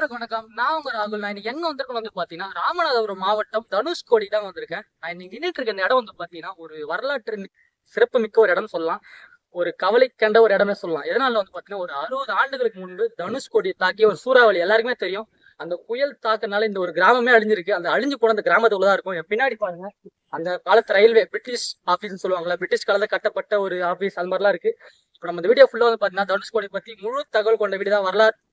எல்லாருக்கும் வணக்கம். நான் உங்க ராகுல். நான் இன்னைக்கு எங்க வந்திருக்கேன் பாத்தீங்கன்னா ராமநாதபுரம் மாவட்டம் தனுஷ்கோடி தான் வந்திருக்கேன். நான் இன்னைக்கு நின்றுட்டு இருக்க இந்த இடம் பாத்தீங்கன்னா ஒரு வரலாற்று சிறப்பு மிக்க ஒரு இடம் சொல்லலாம். ஒரு கவலை கண்ட ஒரு இடமே சொல்லலாம். எதனால பாத்தீங்கன்னா ஒரு 60 ஆண்டுகளுக்கு முன்பு தனுஷ்கோடி தாக்கிய ஒரு சூறாவளி எல்லாருக்குமே தெரியும். அந்த புயல் தாக்கனால இந்த ஒரு கிராமமே அழிஞ்சிருக்கு. அந்த அழிஞ்சு போன அந்த கிராமத்துக்குள்ளதான் இருக்கும். என் பின்னாடி பாருங்க, அந்த காலத்து ரயில்வே பிரிட்டிஷ் ஆபீஸ்ன்னு சொல்லுவாங்களா, பிரிட்டிஷ் காலத்துல கட்டப்பட்ட ஒரு ஆபீஸ், அது மாதிரிலாம் இருக்கு. இப்ப நம்ம இந்த வீடியோ ஃபுல்லா பாத்தீங்கன்னா தனுஷ்கோடி பத்தி முழு தகவல் கொண்ட வீடியோ தான், வரலாற்று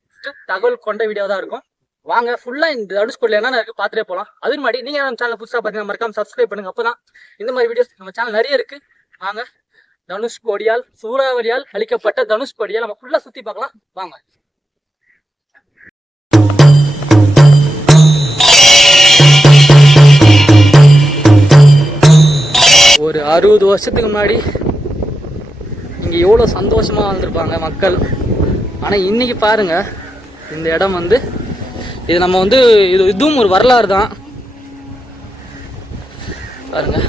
தகவல் கொண்ட வீடியோ தான் இருக்கும். வாங்க ஃபுல்லா இந்த தனுஷ்கோடியில என்னென்ன இருக்கு பாத்துட்டே போலாம். அதுக்கு முன்னாடி நீங்க நம்ம சேனல் புதுசா பாத்தீங்கன்னா மறக்காம சப்ஸ்கிரைப் பண்ணுங்க. அப்பதான் இந்த மாதிரி வீடியோஸ் நம்ம சேனல் நிறைய இருக்கு. வாங்க தனுஷ்கோடியால் சூறாவளியால் அழிக்கப்பட்ட தனுஷ்கோடியை நம்ம ஃபுல்லா சுத்தி பார்க்கலாம். வாங்க. ஒரு 60 வருஷத்துக்கு முன்னாடி இங்க எவ்வளவு சந்தோஷமா வாழ்ந்துருப்பாங்க மக்கள். ஆனா இன்னைக்கு பாருங்க, இந்த இடம் இது நம்ம இதுவும் ஒரு வரலாறு தான். பாருங்க,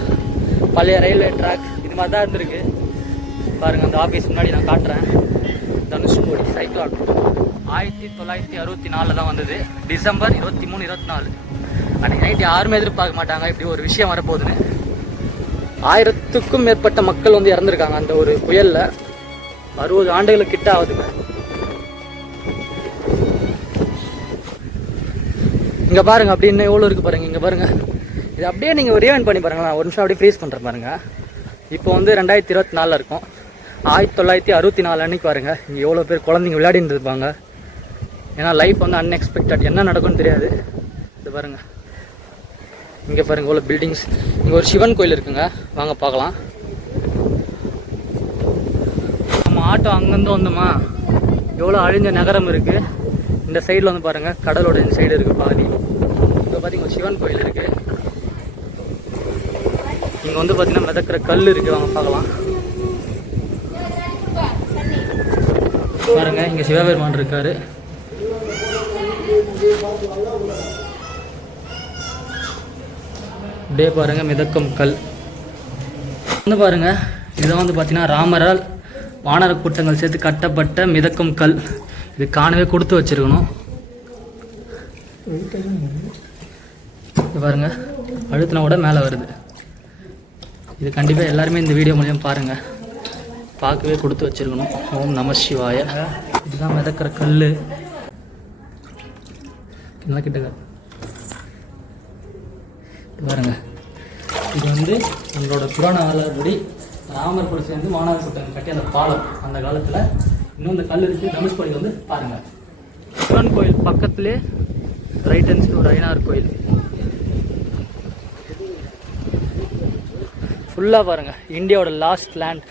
பழைய ரயில்வே ட்ராக் இது மாதிரி தான் இருந்திருக்கு. பாருங்க, அந்த ஆஃபீஸ் முன்னாடி நான் காட்டுறேன். தனுஷ்கோடி சைக்ளான் 1964 தான் வந்தது, டிசம்பர் 23, 24. அன்னைக்கு நைட்டு யாருமே எதிர்பார்க்க மாட்டாங்க இப்படி ஒரு விஷயம் வரப்போகுதுன்னு. 1000க்கும் மேற்பட்ட மக்கள் இறந்துருக்காங்க அந்த ஒரு புயல்ல. 60 ஆண்டுகளுக்கு கிட்ட ஆகுதுங்க. இங்க பாருங்க, அப்படி இன்னும் எவ்வளவு இருக்கு பாருங்க. இங்க பாருங்க, இது அப்படியே நீங்க ரீவைண்ட் பண்ணி பாருங்களா. ஒரு நிமிஷம் அப்படியே ஃப்ரீஸ் பண்றேன் பாருங்க. இப்போ 2024 இருக்கும். 1964 அன்னைக்கு பாருங்க, இங்க எவ்வளவு பேர் குழந்தைங்க விளையாடிட்டு இருப்பாங்க. ஏன்னா லைஃப் அன்எக்ஸ்பெக்டட், என்ன நடக்கும்னு தெரியாது. இது பாருங்க, இங்க பாருங்க எவ்வளவு பில்டிங்ஸ். இங்க ஒரு சிவன் கோயில் இருக்குங்க, வாங்க பார்க்கலாம். நம்ம ஆட்டோ அங்கிருந்து வந்தோமா, எவ்வளோ அழிஞ்ச நகரம் இருக்கு. இந்த சைடில் பாருங்க, கடலோட இந்த சைடு இருக்கு பாதி. இங்கே பார்த்தீங்கன்னா சிவன் கோயில் இருக்கு. இங்கே பார்த்தீங்கன்னா மிதக்கிற கல் இருக்கு, வாங்க பார்க்கலாம். பாருங்க, இங்கே சிவபெருமான் இருக்காரு. அப்படியே பாருங்க மிதக்கும் கல். பாருங்க, இதான் பார்த்தீங்கன்னா ராமரால் வானர கூட்டங்கள் சேர்த்து கட்டப்பட்ட மிதக்கும் கல். இது காணவே கொடுத்து வச்சிருக்கணும். பாருங்க, அழுத்தினா கூட மேலே வருது. இது கண்டிப்பாக எல்லாருமே இந்த வீடியோ மூலியம் பாருங்க, பார்க்கவே கொடுத்து வச்சிருக்கணும். ஓம் நம சிவாய. இதுதான் மிதக்கிற கல். என்ன கிட்ட பாருங்க, இது நம்மளோட புராண வரலாறுபடி ராமர் கூட சேர்ந்து மாணவர் கூட்டம் கட்டி அந்த பாலம், அந்த காலத்தில் இன்னும் இந்த கல் இருக்கு. தனுஷ்கோடி பாருங்க, சிவன் கோயில் பக்கத்திலே ரைட் ஹேண்ட் சைடு ஒரு ஐயனார் கோயில். ஃபுல்லா பாருங்க, இந்தியாவோட லாஸ்ட் லேண்ட்.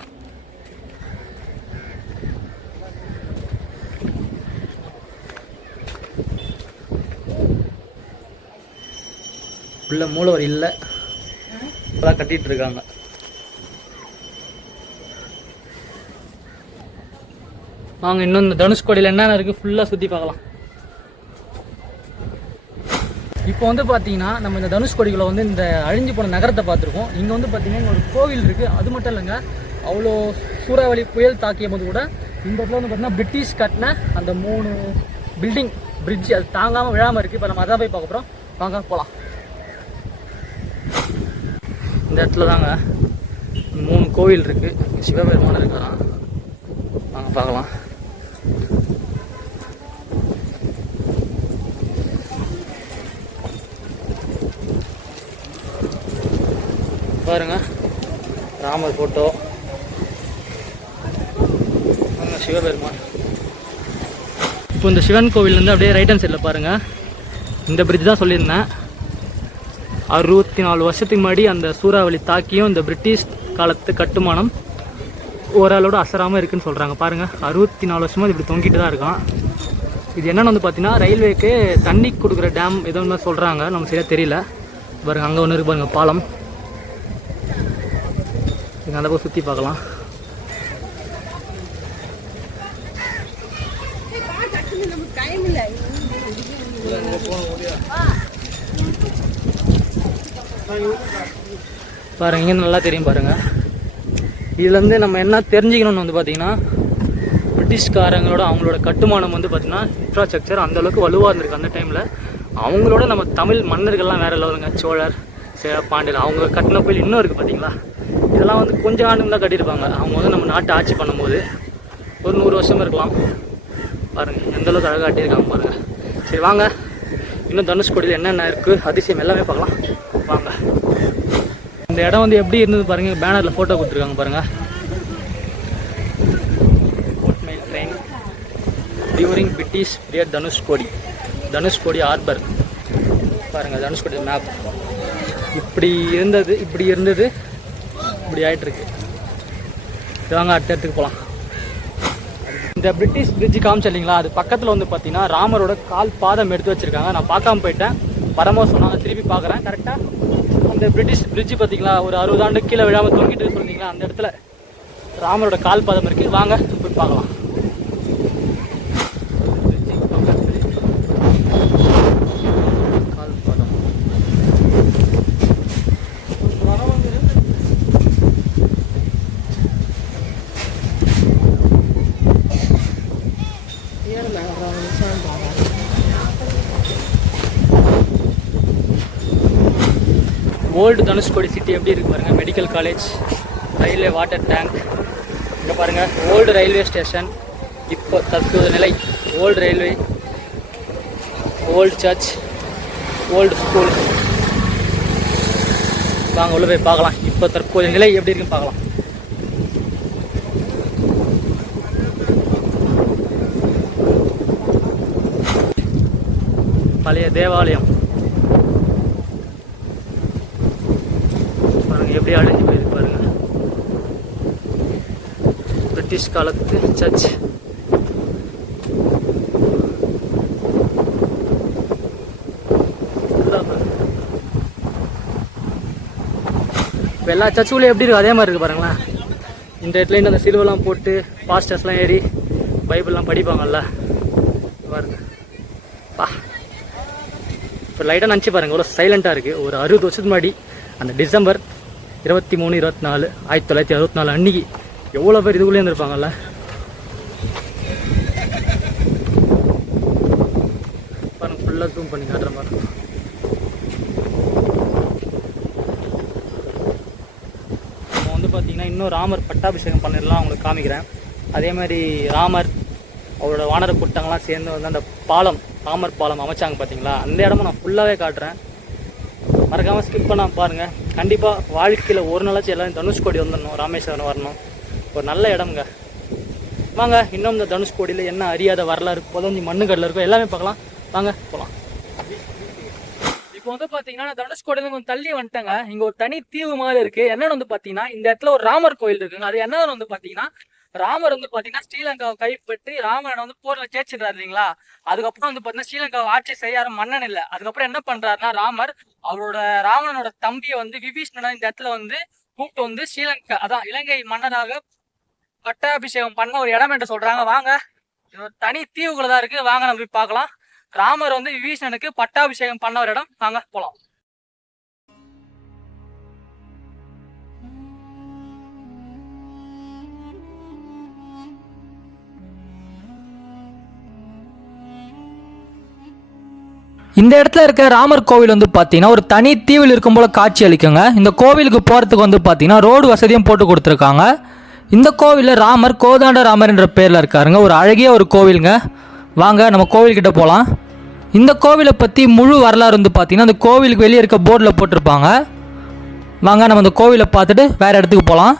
உள்ள மூலவர் இல்லை, இப்பதான் கட்டிட்டு இருக்காங்க. வாங்க இன்னும் இந்த தனுஷ்கோடியில் என்னென்ன இருக்குது ஃபுல்லாக சுற்றி பார்க்கலாம். இப்போ பார்த்தீங்கன்னா நம்ம இந்த தனுஷ்கோடிக்குள்ள இந்த அழிஞ்சு போன நகரத்தை பார்த்துருக்கோம். இங்கே பார்த்தீங்கன்னா ஒரு கோவில் இருக்குது. அது மட்டும் இல்லைங்க, அவ்வளோ சூறாவளி புயல் தாக்கிய போது கூட இந்த இடத்துல பார்த்தீங்கன்னா பிரிட்டிஷ் கட்டின அந்த 3 பில்டிங் பிரிட்ஜ் அது தாங்காமல் விழாமல் இருக்குது. இப்போ நம்ம அதான் போய் பார்க்க போகிறோம், வாங்க போகலாம். இந்த இடத்துல தாங்க 3 கோவில் இருக்குது. சிவபெருமான் இருக்கிறான், வாங்க பார்க்கலாம். பாருங்க, ராமர் போட்டோ, சிவபெருமான். இப்போ இந்த சிவன் கோவிலேருந்து அப்படியே ரைட் ஹேண்ட் சைடில் பாருங்க, இந்த பிரிட்ஜ் தான் சொல்லியிருந்தேன். 64 வருஷத்துக்கு முன்னாடி அந்த சூறாவளி தாக்கியும் இந்த பிரிட்டிஷ் காலத்து கட்டுமானம் ஓரளவோட அசராமல் இருக்குன்னு சொல்கிறாங்க. பாருங்கள், 64 வருஷமாக இப்படி தொங்கிட்டு தான் இருக்கான். இது என்னென்னு பார்த்தீங்கன்னா ரயில்வேக்கு தண்ணி கொடுக்குற டேம் ஏதோ ஒன்று சொல்கிறாங்க, நம்ம சரியாக தெரியல. பாருங்கள், அங்கே ஒன்று இருக்கு பாருங்கள் பாலம். நீங்கள் அந்த போய் சுற்றி பார்க்கலாம். பாருங்க, இங்கே நல்லா தெரியும் பாருங்க. இதுலேருந்து நம்ம என்ன தெரிஞ்சுக்கணும்னு பார்த்தீங்கன்னா பிரிட்டிஷ்காரங்களோட அவங்களோட கட்டுமானம் பார்த்தீங்கன்னா இன்ஃப்ராஸ்ட்ரக்சர் அந்தளவுக்கு வலுவாக இருந்திருக்கு அந்த டைமில். அவங்களோட நம்ம தமிழ் மன்னர்கள்லாம் வேறு லெவலுங்க. சோழர், பாண்டியர் அவங்க கட்டின கோயில் இன்னும் இருக்குது பார்த்தீங்களா. இதெல்லாம் வந்து கொஞ்சம் ஆண்டுங்க தான் கட்டியிருப்பாங்க. அவங்க வந்து நம்ம நாட்டை ஆட்சி பண்ணும்போது ஒரு 100 வருஷம் இருக்கலாம். பாருங்கள் எந்தளவுக்கு அழகாக காட்டியிருக்காங்க பாருங்கள். சரி வாங்க, இன்னும் தனுஷ்கோடியில் என்னென்ன இருக்குது அதிசயம் எல்லாமே பார்க்கலாம் வாங்க. இந்த இடம் வந்து எப்படி இருந்தது பாருங்கள். பேனரில் ஃபோட்டோ கொடுத்துருக்காங்க பாருங்கள். Boat mail train during British period Dhanushkodi harbour பாருங்கள். தனுஷ்கோடி மேப் இப்படி இருந்தது இப்படி ஆகிட்டுருக்கு. வாங்க அடுத்த இடத்துக்கு போகலாம். இந்த பிரிட்டிஷ் பிரிட்ஜு காமிச்சு இல்லைங்களா, அது பக்கத்தில் வந்து பார்த்தீங்கன்னா ராமரோட கால் பாதம் எடுத்து வச்சுருக்காங்க. நான் பார்க்காம போயிட்டேன், வரமோ சொன்னாங்க, திருப்பி பார்க்குறேன். கரெக்டாக அந்த பிரிட்டிஷ் பிரிட்ஜு பார்த்தீங்களா, ஒரு 60 ஆண்டு கீழே விழாமல் தொங்கிட்டு சொன்னீங்களா, அந்த இடத்துல ராமரோட கால் பாதம் இருக்குது. வாங்க போய் பார்க்கலாம். ஓல்டு தனுஷ்கோடி சிட்டி எப்படி இருக்குது பாருங்கள். Medical college, railway water tank, இங்கே பாருங்கள் ஓல்டு ரயில்வே ஸ்டேஷன், இப்போ தற்போது நிலை old railway, old search, old school. வாங்க உள்ள போய் பார்க்கலாம். இப்போ தற்போது நிலை எப்படி இருக்குன்னு பார்க்கலாம். பழைய தேவாலயம் பாருங்க எப்படி அழிஞ்சு போயிருக்கு பாருங்க. பிரிட்டிஷ் காலத்து சர்ச். எல்லா சர்ச்சுக்குள்ளே எப்படி இருக்குது அதே மாதிரி இருக்குது பாருங்களேன். இந்த இடத்துல அந்த சிலுவெல்லாம் போட்டு பாஸ்டர்ஸ்லாம் ஏறி பைபிள்லாம் படிப்பாங்கல்ல பாருங்க. பா இப்போ லைட்டாக நினச்சி பாருங்கள் இவ்வளோ சைலண்ட்டாக இருக்குது. ஒரு 60 வருஷத்துக்கு முன்னாடி அந்த டிசம்பர் 23, 24, 1964 அன்றைக்கி எவ்வளோ பேர் இதுக்குள்ளே இருந்திருப்பாங்கல்ல. பாருங்கள் ஃபுல்லாக ஜூம் பண்ணி காட்டுற மாதிரி. நம்ம வந்து பார்த்திங்கன்னா இன்னும் ராமர் பட்டாபிஷேகம் பண்ணிடலாம் உங்களுக்கு காமிக்கிறேன். அதே மாதிரி ராமர் அவரோட வானர கூட்டங்கள்லாம் சேர்ந்து வந்து அந்த பாலம், ராமர் பாலம் அமைச்சாங்க பார்த்தீங்களா, அந்த இடமும் நான் ஃபுல்லாகவே காட்டுறேன். மறக்காமல் ஸ்கிப் பண்ணால் பாருங்கள். கண்டிப்பாக வாழ்க்கையில் ஒரு நாளாச்சும் எல்லோரும் தனுஷ்கோடி வந்துடணும், ராமேஸ்வரம் வரணும். ஒரு நல்ல இடம்ங்க. வாங்க இன்னும் இந்த தனுஷ்கோடியில் என்ன அறியாத வரலாறு, புதஞ்சி மண்ணுக்கடல இருக்கும் எல்லாமே பார்க்கலாம். வாங்க போகலாம். இப்போ வந்து பார்த்தீங்கன்னா தனுஷ்கோடியில் கொஞ்சம் தள்ளி வந்துட்டேங்க. இங்கே ஒரு தனி தீவு மாதிரி இருக்குது. என்னென்னு வந்து பார்த்தீங்கன்னா இந்த இடத்துல ஒரு ராமர் கோயில் இருக்குங்க. அது என்னன்னு வந்து பார்த்தீங்கன்னா ராமர் வந்து பாத்தீங்கன்னா ஸ்ரீலங்காவை கைப்பற்றி ராமனை வந்து போர்ல ஜெயிச்சிடுறாரு இல்லைங்களா. அதுக்கப்புறம் வந்து பாத்தீங்கன்னா ஸ்ரீலங்காவை ஆட்சி செய்யாத மன்னன் இல்லை. அதுக்கப்புறம் என்ன பண்றாருன்னா ராமர் ராவணனோட தம்பியை வந்து விபீஷ்ணனை இந்த இடத்துல வந்து கூப்பிட்டு வந்து ஸ்ரீலங்கா, அதான் இலங்கை மன்னராக பட்டாபிஷேகம் பண்ண ஒரு இடம் என்று சொல்றாங்க. வாங்க தனி தீவுக்குள்ளதான் இருக்கு. வாங்க நம்ம போய் பார்க்கலாம். ராமர் வந்து விபீஷ்ணனுக்கு பட்டாபிஷேகம் பண்ண ஒரு இடம். வாங்க போலாம். இந்த இடத்துல இருக்க ராமர் கோவில் வந்து பார்த்தீங்கன்னா ஒரு தனி தீவில் இருக்கும் போல காட்சி அளிக்குங்க. இந்த கோவிலுக்கு போகிறதுக்கு வந்து பார்த்தீங்கன்னா ரோடு வசதியும் போட்டு கொடுத்துருக்காங்க. இந்த கோவிலில் ராமர் கோதாண்ட ராமர் என்ற பேரில் இருக்காருங்க. ஒரு அழகிய ஒரு கோவிலுங்க. வாங்க நம்ம கோவில்கிட்ட போகலாம். இந்த கோவிலை பற்றி முழு வரலாறு வந்து பார்த்தீங்கன்னா அந்த கோவிலுக்கு வெளியே இருக்க போர்டில் போட்டிருப்பாங்க. வாங்க நம்ம அந்த கோவிலை பார்த்துட்டு வேறு இடத்துக்கு போகலாம்.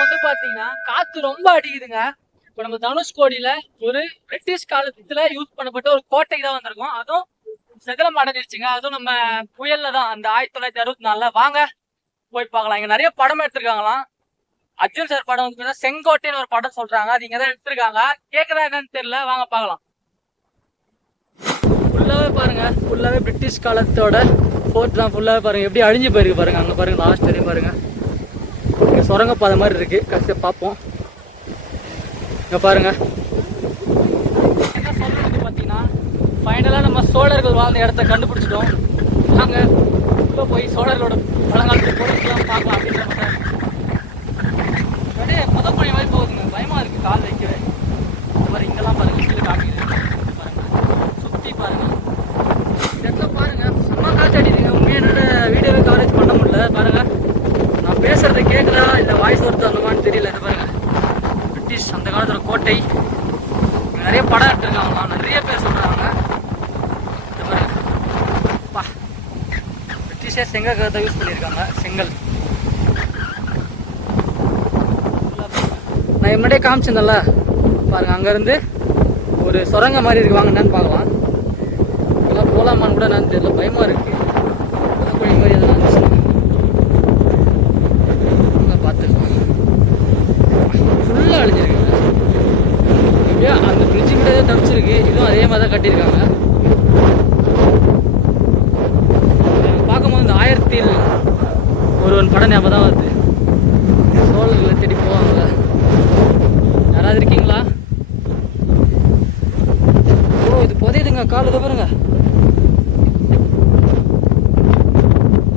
வந்து பாத்தீங்கன்னா காத்து ரொம்ப அடிக்குதுங்க. இப்ப நம்ம தனுஷ்கோடியில ஒரு பிரிட்டிஷ் காலத்துல யூஸ் பண்ணப்பட்ட ஒரு கோட்டை தான் வந்திருக்கோம். அதுவும் செதிலம் அடைஞ்சிருச்சுங்க. அதுவும் நம்ம புயல்ல தான் அந்த 1964. வாங்க போய் பார்க்கலாம். இங்க நிறைய படம் எடுத்திருக்காங்களாம். அர்ஜுன் சார் படம் வந்து செங்கோட்டைன்னு ஒரு படம் சொல்றாங்க. அது இங்கதான் எடுத்திருக்காங்க. கேக்குதா என்னன்னு தெரியல. வாங்க பார்க்கலாம். ஃபுல்லாவே பாருங்க, ஃபுல்லாவே பிரிட்டிஷ் காலத்தோட ஃபோர்ட் தான். ஃபுல்லாவே பாருங்க எப்படி அழிஞ்சு போயிருக்கு பாருங்க. அங்க பாருங்க லாஸ்ட் வரையும் பாருங்க. இங்கே சுரங்கப்பாதை மாதிரி இருக்கு. கடைசியாக பார்ப்போம். இங்கே பாருங்க என்ன சொல்றது பார்த்தீங்கன்னா ஃபைனலாக நம்ம சோழர்கள் வாழ்ந்த இடத்த கண்டுபிடிச்சிட்டோம். நாங்கள் உள்ளே போய் சோழர்களோட பழங்காலத்து பொருட்கள்லாம் பார்க்கலாம் அப்படின்ற மாதிரி அப்படியே முதப்பழி மாதிரி போகுதுங்க. பயமாக இருக்குது கால் வைக்கவே. பாரு இங்கெல்லாம் பாருங்கள் கீழே காட்டிடுது பாருங்கள். சுற்றி பாருங்கள் இதெல்லாம் பாருங்கள். சும்மா காற்று அடிக்குதுங்க. உண்மையாக என்னோட வீடியோவை கவரேஜ் பண்ண முடியல. பாருங்கள் நான் பேசுகிறது கேட்குதா இல்லை வாய்ஸ் வருது அந்த மாதிரி தெரியல. இது பாருங்கள் பிரிட்டிஷ் அந்த காலத்தில் கோட்டை. நிறைய படம் எடுத்துருக்காங்களாம். நிறைய பேர் சொல்கிறாங்க. இது பாருங்க பா பிரிட்டிஷே செங்கல் கருத்தை யூஸ் பண்ணியிருக்காங்க. செங்கல் நான் முன்னாடியே காமிச்சிருந்தேன்ல பாருங்கள். அங்கேருந்து ஒரு சுரங்க மாதிரி இருக்கு. வாங்க என்னன்னு பார்க்கலாம். இதெல்லாம் போகலாமான்னு கூட என்னன்னு தெரியல. பயமாக இருக்குது. கோழி மாதிரி எதனா இருந்துச்சுன்னா பார்த்துக்கலாம். ஃபுல்லாக அழிஞ்சிருக்குங்க. எப்படியா அந்த பிரிட்ஜு கிட்ட தப்பிச்சிருக்கு. இதுவும் அதே மாதிரி தான் கட்டியிருக்காங்க. பார்க்கும்போது இந்த 1000ல் ஒருவன் படம் ஞாபகம் தான் வருது. சோழர்களை தேடி போவாங்கள்ல. யாராவது இருக்கீங்களா? ஓ இது புதையுதுங்க. கால் இதை பாருங்க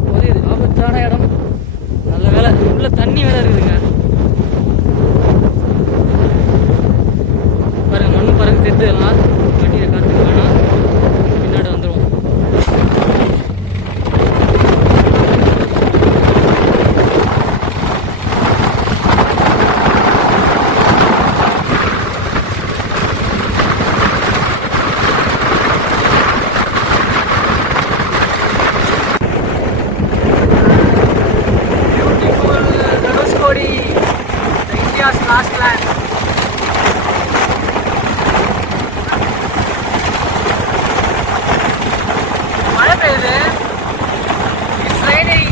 புதையுது. ஆபத்தான இடம். நல்ல வேலை உள்ள தண்ணி வேலை இருக்குதுங்க. பாருங்க மண் பறகு தெரிஞ்சு எல்லாம் வண்டியை காத்துக்கு வேணாம். பின்னாடி வந்துடும். Dhanushkodi India's last land. மழை பெய்யுது. It's raining.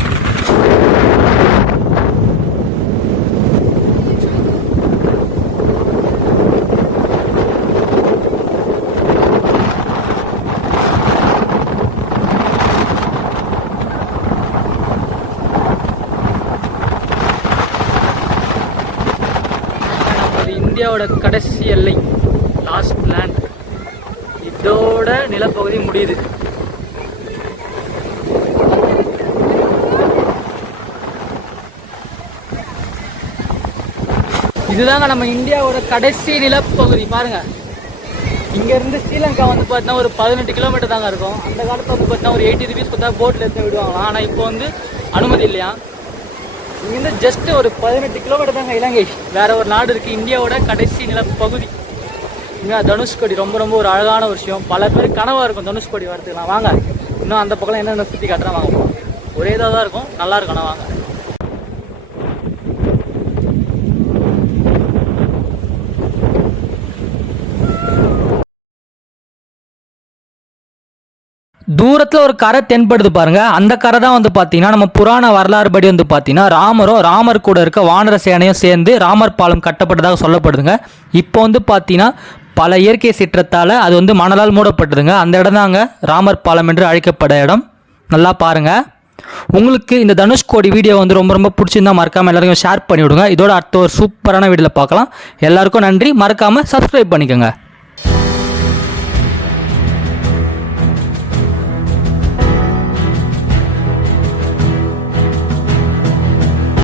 இந்தியாவோட கடைசி எல்லை லாஸ்ட் லேண்ட். இதோட நிலப்பகுதி முடியுது. இதுதாங்க நம்ம இந்தியாவோட கடைசி நிலப்பகுதி. பாருங்க இங்கேருந்து ஸ்ரீலங்கா வந்து பார்த்தீங்கன்னா ஒரு 18 கிலோமீட்டர் தாங்க இருக்கும். அந்த காலத்தில் வந்து பார்த்தீங்கன்னா ஒரு 80 ருபீஸ் கொடுத்தா போட்டில் எடுத்து விடுவாங்களாம். ஆனால் இப்போ வந்து அனுமதி இல்லையா. இங்கேருந்து ஜஸ்ட் ஒரு 18 கிலோமீட்டர் தாங்க இலங்கை. வேற ஒரு நாடு இருக்குது. இந்தியாவோட கடைசி நிலப்பகுதி இங்கே தனுஷ்கோடி. ரொம்ப ரொம்ப ஒரு அழகான விஷயம். பல பேர் கனவாக இருக்கும் தனுஷ்கோடி வரதுக்கலாம். வாங்க இன்னும் அந்த பக்கம் என்னென்ன சுற்றி காட்டுறா வாங்க. ஒரே இதாக தான் இருக்கும். நல்லா இருக்கும். ஆனால் வாங்க. தூரத்தில் ஒரு கரை தென்படுது பாருங்க. அந்த கரை தான் வந்து பார்த்தீங்கன்னா நம்ம புராண வரலாறு படி வந்து பார்த்தீங்கன்னா ராமர் கூட இருக்க வானர சேனையும் சேர்ந்து ராமர் பாலம் கட்டப்பட்டதாக சொல்லப்படுதுங்க. இப்போ வந்து பார்த்தீங்கன்னா பல இயற்கை சீற்றத்தால் அது வந்து மணலால் மூடப்பட்டதுங்க. அந்த இடம் தாங்க ராமர் பாலம் என்று அழைக்கப்பட்ட இடம். நல்லா பாருங்க. உங்களுக்கு இந்த தனுஷ்கோடி வீடியோ வந்து ரொம்ப ரொம்ப பிடிச்சிருந்தா மறக்காமல் எல்லாருக்கும் ஷேர் பண்ணி விடுங்க. இதோட அடுத்த ஒரு சூப்பரான வீடியோவில் பார்க்கலாம். எல்லாருக்கும் நன்றி. மறக்காமல் சப்ஸ்கிரைப் பண்ணிக்கோங்க.